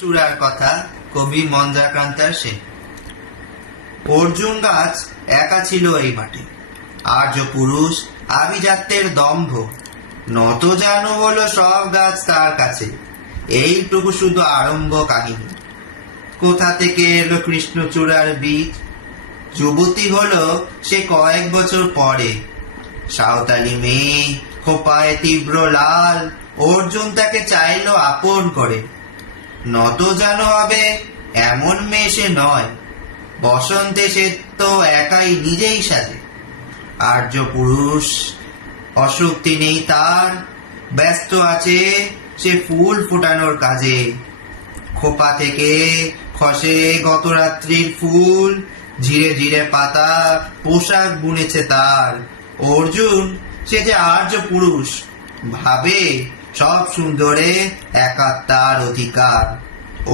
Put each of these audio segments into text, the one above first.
চূড়ার কথা কবি মন্দাক্রান্তার সেন। অর্জুন গাছ একা ছিল এই মাঠে, আর্য পুরুষ আভিজাত্যের দম্ভ, নত জানু হলো সব গাছ তার কাছে। এইটুকু শুধু আরম্ভ কাহিনী। কোথা থেকে এলো কৃষ্ণচূড়ার বীজ? যুবতী হলো সে কয়েক বছর পরে। সাঁওতালি মেয়ে, খোপায় তীব্র লাল, অর্জুন তাকে চাইল আপন করে। নত জানো হবে এমন মেয়ে সে নয়, বসন্তে সে তো একাই নিজেই সাজে। আর্য পুরুষ অশক্তি নেই তার, ব্যস্ত আছে সে ফুল ফোটানোর কাজে। খোপা থেকে খসে গত রাত্রির ফুল, ঝিরে ঝিরে পাতা পোশাক বুনেছে তার। অর্জুন সে যে আর্য পুরুষ, ভাবে সব সুন্দরে একা তার অধিকার।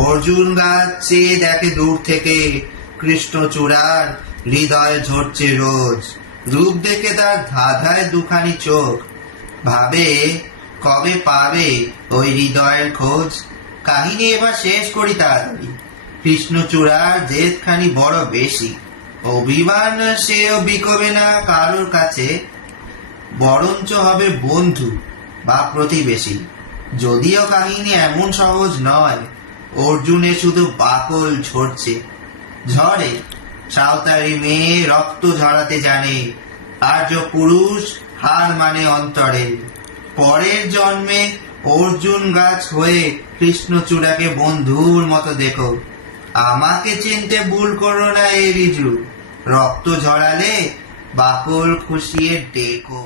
অর্জুন গাছ চেয়ে দেখে দূর থেকে, কৃষ্ণচূড়ার হৃদয় ঝরছে রোজ। রূপ দেখে তার ধাঁধায় দুখানি চোখ, ভাবে কবে পাবে ওই হৃদয়ের খোঁজ। কাহিনী এবার শেষ করি তাড়াতাড়ি। কৃষ্ণচূড়ার জেদখানি বড় বেশি, অভিমান সেও বিকবে না কারোর কাছে, বরঞ্চ হবে বন্ধু বা প্রতিবেশী। যদিও কাহিনী এমন সহজ নয়, অর্জুনে শুধু বাকল ঝরছে। ঝরে সাঁওতালি মেয়ে রক্ত ঝরাতে জানে, আর্য পুরুষ হার মানে অন্তরে। পরের জন্মে অর্জুন গাছ হয়ে কৃষ্ণচূড়াকে বন্ধুর মতো দেখো। আমাকে চিনতে ভুল করো না এ রিজু, রক্ত ঝরালে বাকল খুশিয়ে ডেকো।